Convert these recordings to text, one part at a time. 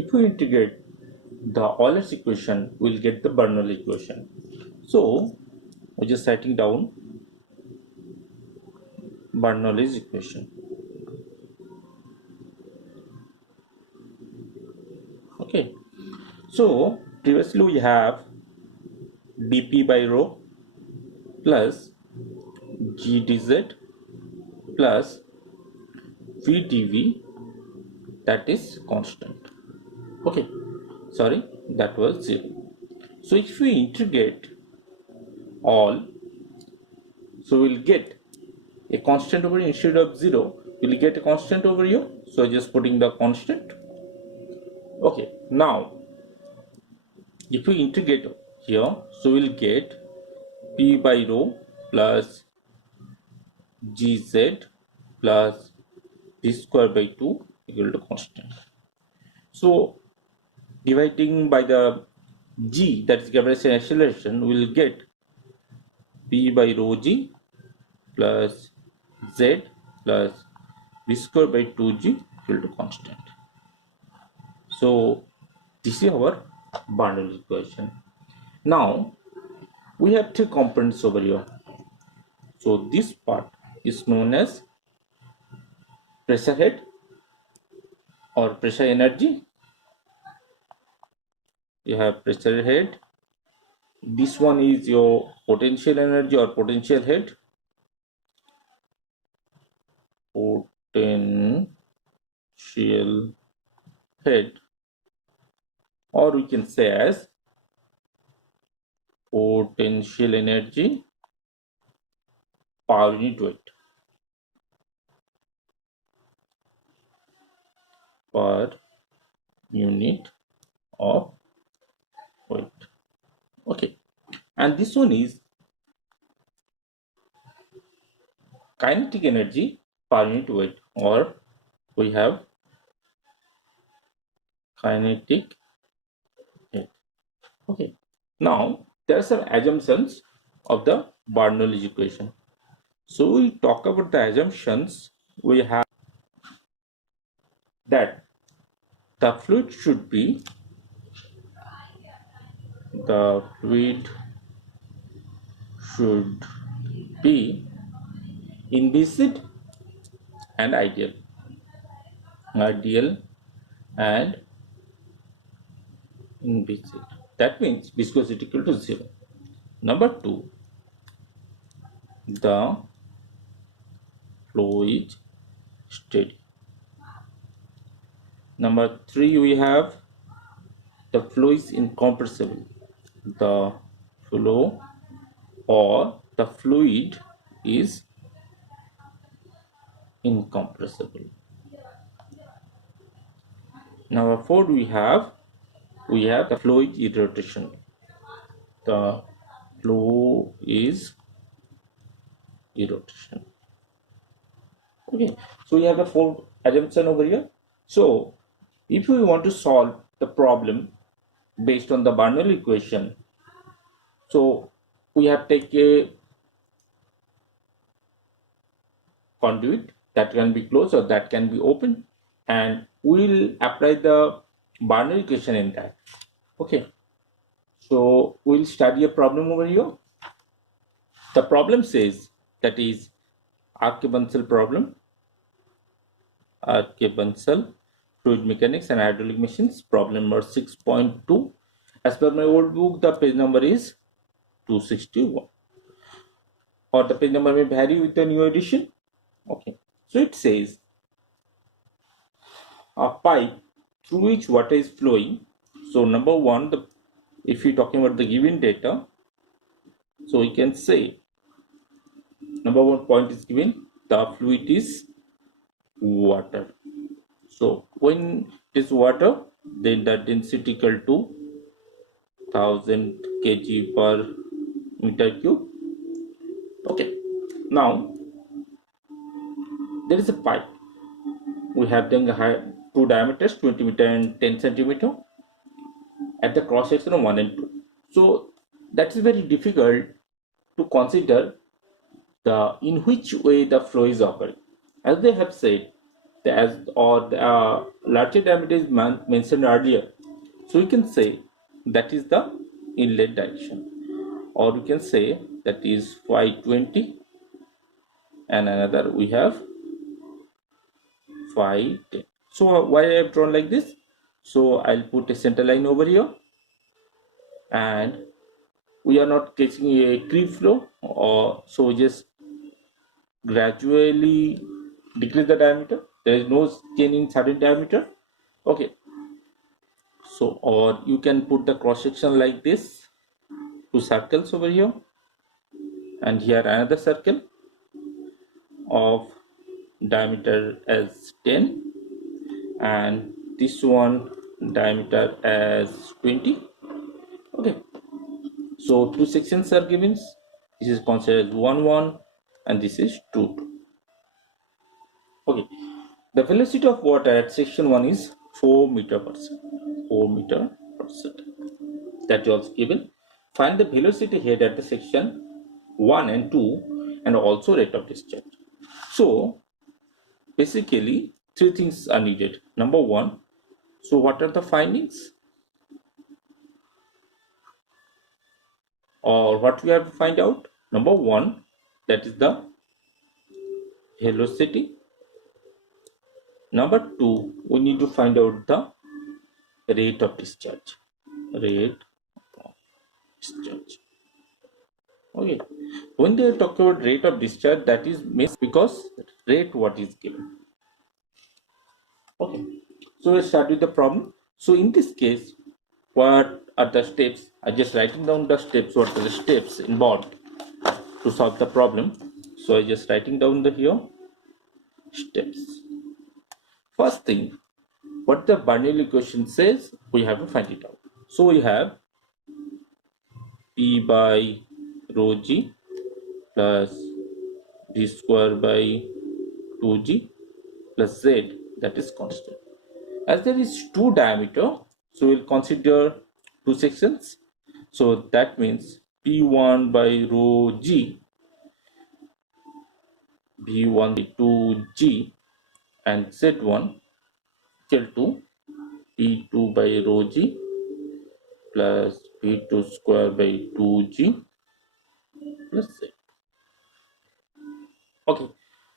If we integrate the Euler's equation, we'll get the Bernoulli equation. So we're just writing down Bernoulli's equation. Okay, so previously we have dp by rho plus g dz plus v dv, that is constant. Okay, sorry, that was 0. So if we integrate all, so we'll get a constant over here. Instead of 0, we'll get a constant over here, so just putting the constant. Okay, now if we integrate here, so we'll get p by rho plus gz plus v square by 2 equal to constant. So dividing by the g, that is gravitational acceleration, we will get p by rho g plus z plus v square by 2g equal to constant. So this is our Bernoulli equation. Now we have three components over here. So this part is known as pressure head or pressure energy. You have pressure head. This one is your potential energy or potential head. Potential head, or we can say as potential energy per unit weight. Per unit of weight. Okay, and this one is kinetic energy per unit weight, or we have kinetic head. Okay, now there are some assumptions of the Bernoulli equation. So we talk about the assumptions. We have that the fluid should be inviscid and ideal and inviscid. That means viscosity equal to 0. Number 2, the flow is steady. Number 3, we have the flow is incompressible. The flow or the fluid is incompressible. Number 4, we have the flow is irrotational. The flow is irrotational. Okay, so we have the 4 assumptions over here. So if we want to solve the problem based on the Bernoulli equation, so we have take a conduit that can be closed or that can be open, and we'll apply the Bernoulli equation in that. Okay, so we'll study a problem over here. The problem says, that is Archibald problem, Archibald fluid mechanics and hydraulic machines, problem number 6.2. As per my old book, the page number is 261, or the page number may vary with the new edition. Okay, so it says a pipe through which water is flowing. So number 1, if you're talking about the given data, so we can say number 1 point is given, the fluid is water. So when it is water, then the density equal to 1000 kg per meter cube. Okay, now there is a pipe. We have then two diameters, 20 meter and 10 centimeter, at the cross section of 1 and 2. So that is very difficult to consider in which way the flow is occurring. As they have said, as or the larger diameter is mentioned earlier. So you can say that is the inlet direction, or you can say that is phi 20, and another we have phi 10. So why I have drawn like this? So I'll put a center line over here, and we are not catching a creep flow, or so just gradually decrease the diameter. There is no change in sudden diameter. Okay, so or you can put the cross section like this, two circles over here, and here another circle of diameter as 10, and this one diameter as 20. Okay, so two sections are given. This is considered as 1 1, and this is 2 2. Okay, the velocity of water at section 1 is 4 meter per second. 4 meter per second. That is also given. Find the velocity head at the section 1 and 2, and also rate of discharge. So basically three things are needed. Number one, so what are the findings, or what we have to find out? Number one, that is the velocity. Number two, we need to find out the rate of discharge. Rate of discharge. Okay, when they talk about rate of discharge, that is means because rate what is given. Okay, so let's start with the problem. So in this case, what are the steps? I just writing down the steps. What are the steps involved to solve the problem? So I just writing down the here steps. First thing, what the Bernoulli question says, we have to find it out. So we have P by rho g plus d square by 2g plus z, that is constant. As there is two diameter, so we'll consider two sections. So that means P1 by rho g, B1 by 2g, and Z1 equal to P2 by rho g plus P2 square by 2g plus Z. Okay,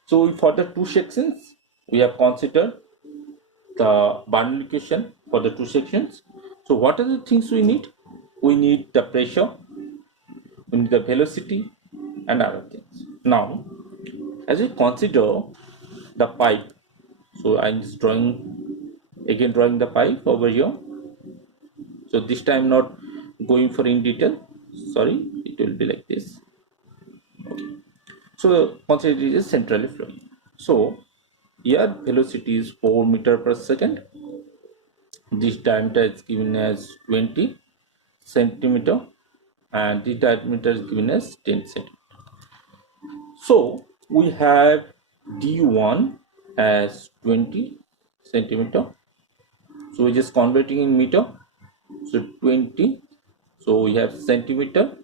so for the two sections, we have considered the Bernoulli equation for the two sections. So what are the things we need? We need the pressure, we need the velocity, and other things. Now, as we consider the pipe, so I'm just drawing the pipe over here. So this time not going for in detail. Sorry, it will be like this. Okay. So consider it is centrally flowing. So here velocity is 4 meter per second. This diameter is given as 20 centimeter, and this diameter is given as 10 centimeter. So we have d1 as 20 centimeter. So we're just converting in meter. So 20. So we have centimeter,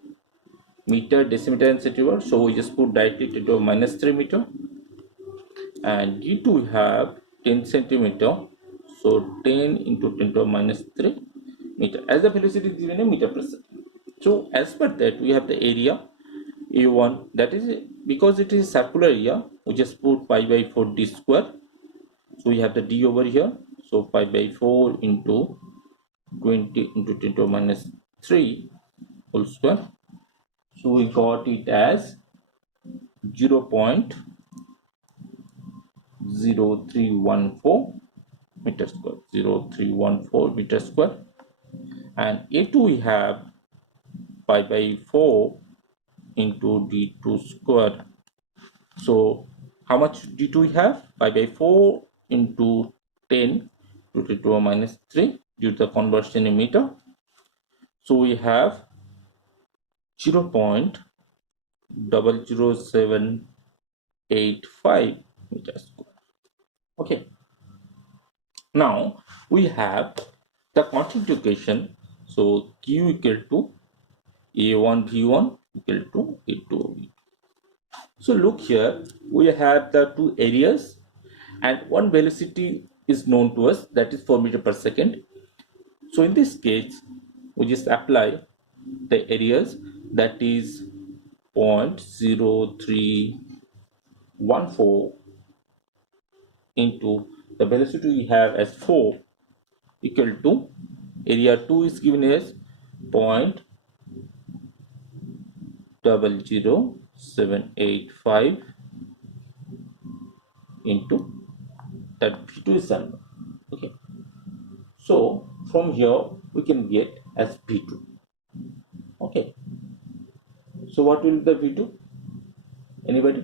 meter, decimeter, and centimeter. So we just put directly 10 to the minus 3 meter. And d2 we have 10 centimeter. So 10 into 10 to the minus 3 meter. As the velocity is given in meter per second. So as per that, we have the area A1, that is because it is circular area, we just put pi by 4 d square. So we have the d over here. So pi by 4 into 20 into 10 to the minus 3 whole square. So we got it as 0.0314 meter square. 0314 meter square. And A2 we have pi by 4 into d2 square. So how much d2 we have? Pi by 4 into 10 to the power minus 3 due to the conversion in meter. So we have 0.00785 meters square. Okay. Now we have the quantity equation. So Q equal to A1 V1 equal to A2 V2. So look here, we have the two areas, and one velocity is known to us, that is 4 meter per second. So in this case we just apply the areas, that is 0.0314 into the velocity we have as 4 equal to area 2 is given as 0.00785 into that V2 is unknown. Okay, so from here we can get as V2. Okay, so what will the V2? Anybody?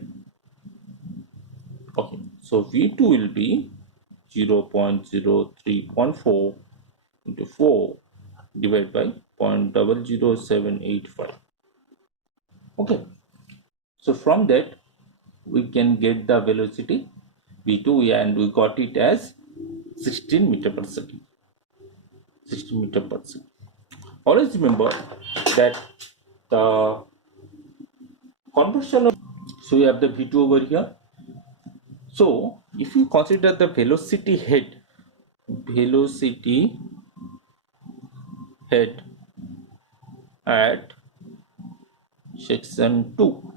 Okay, so V2 will be 0.0314 into 4 divided by 0.00785. Okay, so from that we can get the velocity V2, and we got it as 16 meter per second. 16 meter per second. Always remember that the conversion of, so we have the V2 over here. So if you consider the velocity head at section 2,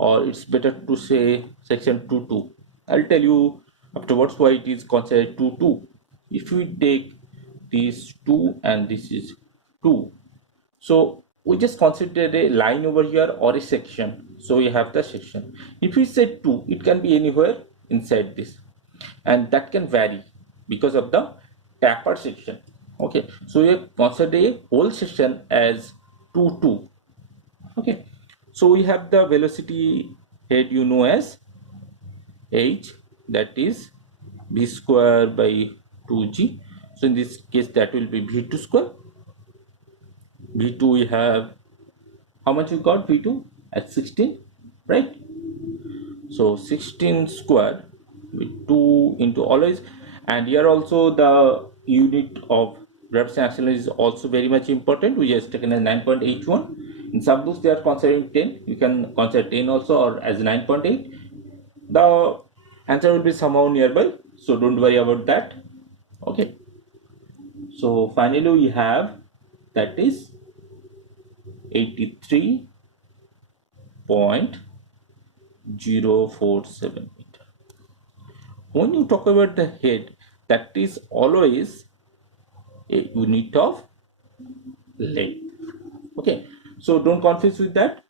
or it's better to say section 2.2. I'll tell you afterwards why it is considered 2.2. If we take this 2 and this is 2, so we just consider a line over here or a section. So we have the section. If we say 2, it can be anywhere inside this, and that can vary because of the taper section. Okay, so we consider a whole section as 2.2. Okay, so we have the velocity head, you know, as h, that is v square by 2g. So in this case that will be v2 square. V2 we have, how much we got? V2 at 16, right? So 16 square with 2 into always, and here also the unit of gravitational acceleration is also very much important. We just taken as 9.81. In some books they are considering 10. You can consider 10 also, or as 9.8. The answer will be somehow nearby, so don't worry about that. Okay, so finally we have, that is 83.047 meter. When you talk about the head, that is always a unit of length. Okay, so don't confuse with that.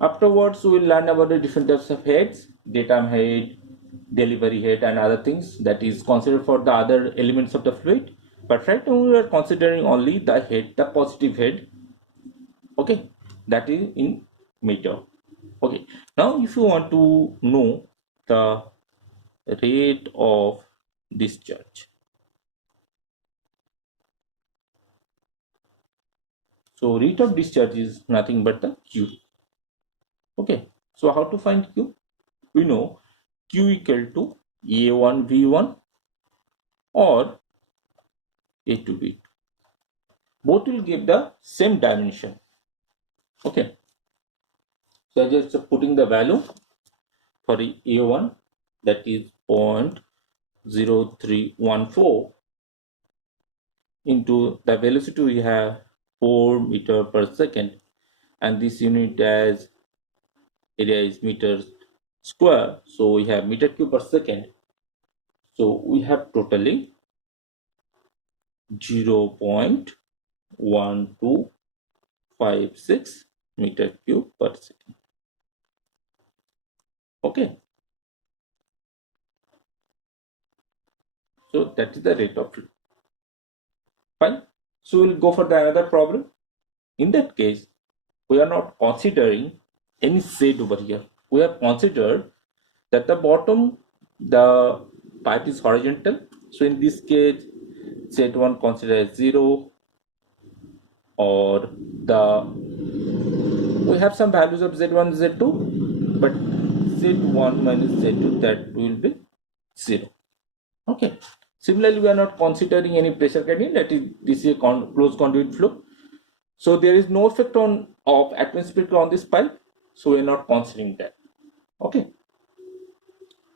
Afterwards we will learn about the different types of heads: daytime head, delivery head, and other things that is considered for the other elements of the fluid. But right now we are considering only the head, the positive head. Okay, that is in meter. Okay, now if you want to know the rate of discharge, so rate of discharge is nothing but the Q. Okay, so how to find Q? We know Q equal to A1 V1 or A2 V2. Both will give the same dimension. Okay, so just putting the value for A1, that is 0.0314 into the velocity we have 4 meter per second, and this unit as area is meters square, so we have meter cube per second. So we have totally 0.1256 meter cube per second. Okay, so that is the rate of flow. Fine, so we'll go for the another problem. In that case we are not considering any shade over here. We have considered that the bottom, the pipe is horizontal, so in this case Z1 considered as 0, or the, we have some values of Z1 Z2, but Z1 minus Z2, that will be 0. Okay, similarly we are not considering any pressure gradient, that is, this is a closed conduit flow, so there is no effect of atmospheric on this pipe, so we are not considering that. Okay,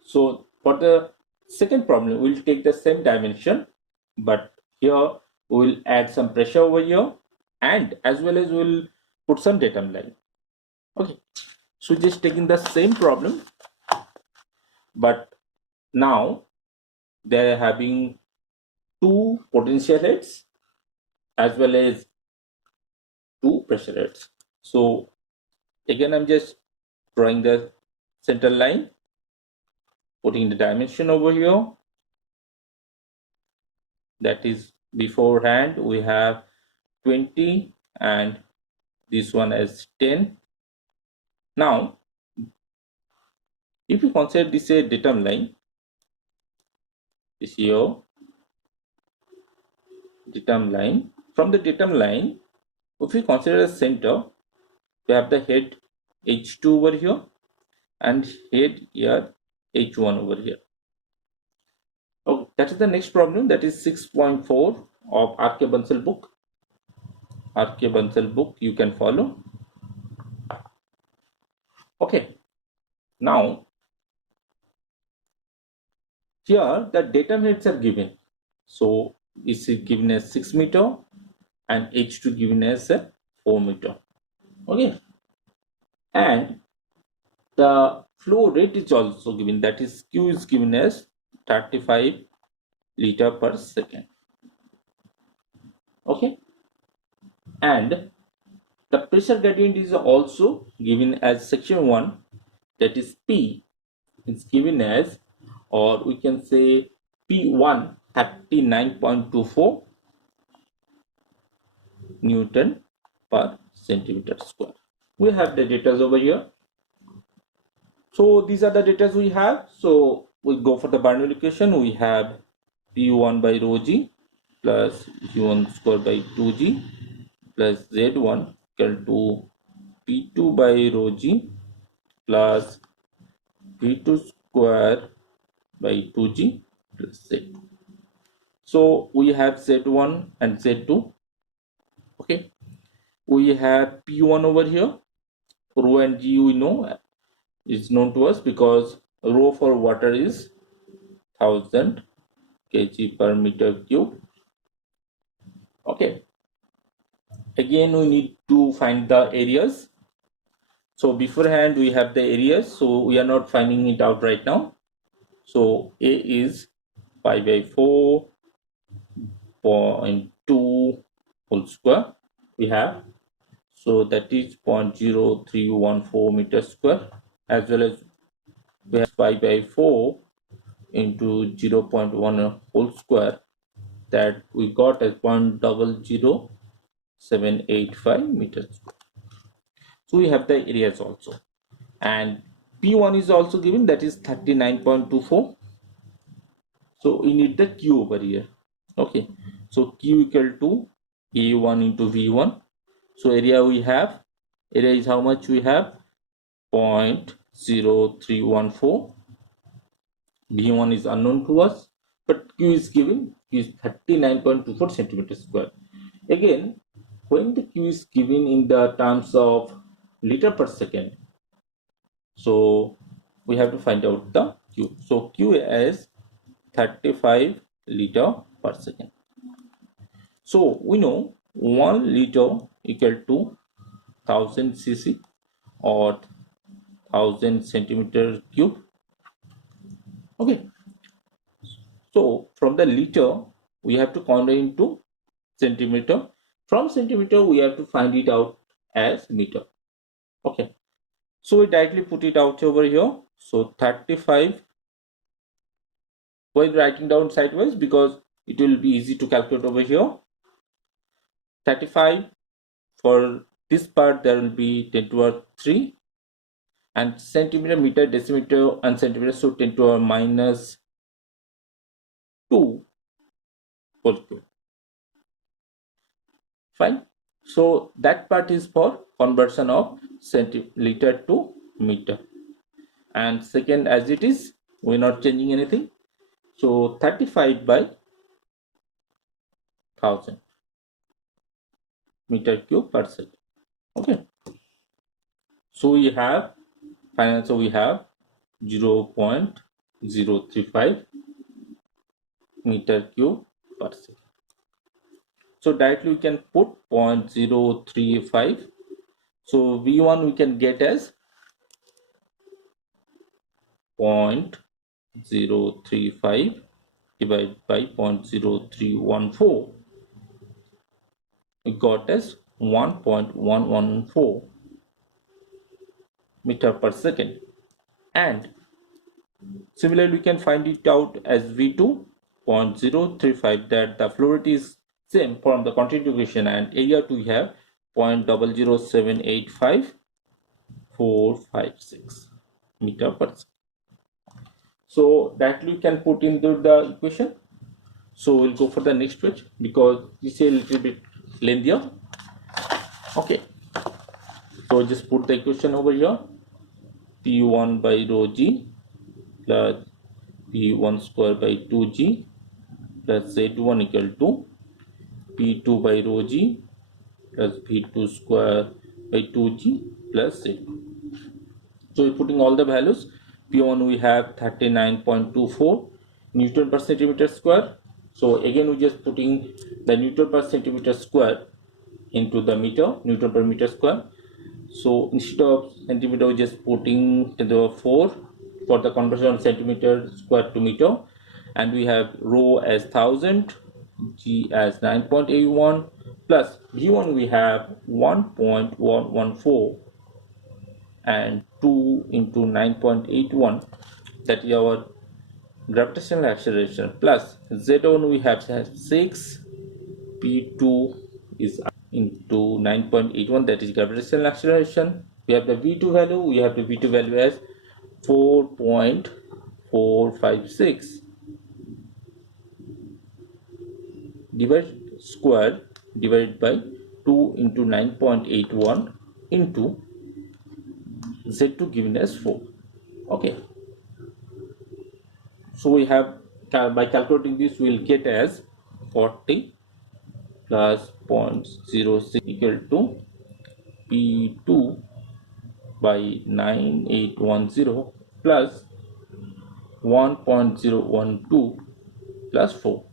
So for the second problem, we'll take the same dimension, but here we'll add some pressure over here, and as well as we'll put some datum line. Okay, so just taking the same problem, but now they're having two potential heads as well as two pressure heads. So again, I'm just drawing the center line, putting the dimension over here. That is, beforehand we have 20 and this one as 10. Now if you consider this a datum line, this here datum line, from the datum line, if we consider a center, we have the head h2 over here and head here h1 over here. Okay, that is the next problem, that is 6.4 of R.K. Bansal book. R.K. Bansal book you can follow. Okay, now here the datum heads are given. So this is given as 6 meter and h2 given as 4 meter. Okay, and the flow rate is also given, that is q is given as 35 liter per second. Okay, and the pressure gradient is also given as section 1, that is P is given as, or we can say P1 39.24 Newton per centimeter square. We have the data over here. So these are the data we have. So we go for the Bernoulli equation. We have P1 by rho g plus G1 square by 2g plus Z1 equal to P2 by rho g plus P2 square by 2g plus Z2. So we have Z1 and Z2. Okay, we have P1 over here. Rho and G we know is known to us because rho for water is 1000 kg per meter cube. Okay, again we need to find the areas. So beforehand we have the areas, so we are not finding it out right now. So A is pi by 4.2 whole square we have, so that is 0.0314 meter square, as well as we have pi by 4 into 0.1 whole square, that we got as 0.00785 meters square. So we have the areas also, and P1 is also given, that is 39.24. so we need the Q over here. Okay, so Q equal to A1 into V1. So area we have, area is how much we have, 0.0314. V1 is unknown to us, but Q is given, Q is 39.24 centimeters square. Again, when the Q is given in the terms of liter per second, so we have to find out the Q. So Q is 35 liter per second. So we know 1 liter equal to 1000 cc or 1000 centimeter cube. Okay, so from the liter we have to convert into centimeter. From centimeter we have to find it out as meter. Okay, so we directly put it out over here. So 35, while writing down sideways because it will be easy to calculate over here. 35, for this part there will be 10 to the power 3, and centimeter, meter, decimeter and centimeter, so 10 to the power minus 2 whole cube. Fine. So that part is for conversion of liter to meter, and second as it is, we're not changing anything. So 35 by 1000 meter cube per second. Okay, so we have 0.00785 0.035 meter cube per second. So directly we can put 0.035. So V1 we can get as 0.035 divided by 0.0314. We got as 1.114 meter per second. And similarly, we can find it out as V2 0.035, that the flow rate is same from the continuity equation, and area to we have 0.00785,456 meter per second. So that we can put into the equation. So we'll go for the next page because this is a little bit lengthier. Okay, so just put the equation over here. P1 by rho g plus P1 square by 2g plus Z1 equal to P2 by rho g plus P2 square by 2g plus Z2. So we're putting all the values. P1 we have 39.24 Newton per centimeter square. So again we just putting the Newton per centimeter square into the meter, Newton per meter square. So instead of centimeter we just putting the 4 for the conversion of centimeter square to meter, and we have rho as 1000, g as 9.81 plus v1 we have 1.114 and 2 into 9.81, that is our gravitational acceleration, plus z1 we have 6, p2 is into 9.81, that is gravitational acceleration. We have the v2 value, we have the v2 value as 4.456 divided by 2 into 9.81 into z2 given as 4. Okay, so we have, by calculating this we will get as 40 plus 0.06 equal to P2 by 9810 plus 1.012 plus 4.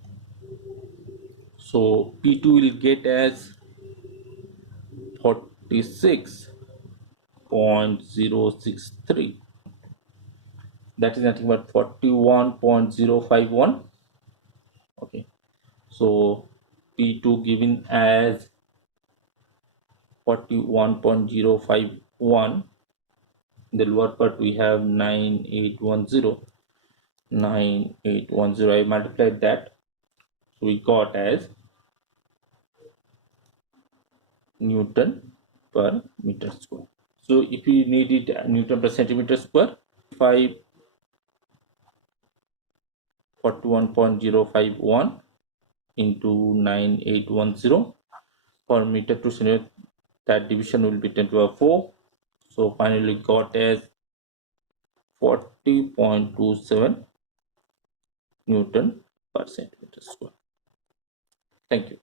So P2 will get as 46.063, that is nothing but 41.051. Okay, so P2 given as 41.051. In the lower part we have 9810. I multiplied that, so we got as Newton per meter square. So if we need it Newton per centimeter square, 41.051 into 9810 per meter to centimeter, that division will be 10 to the power 4. So finally got as 40.27 Newton per centimeter square. Thank you.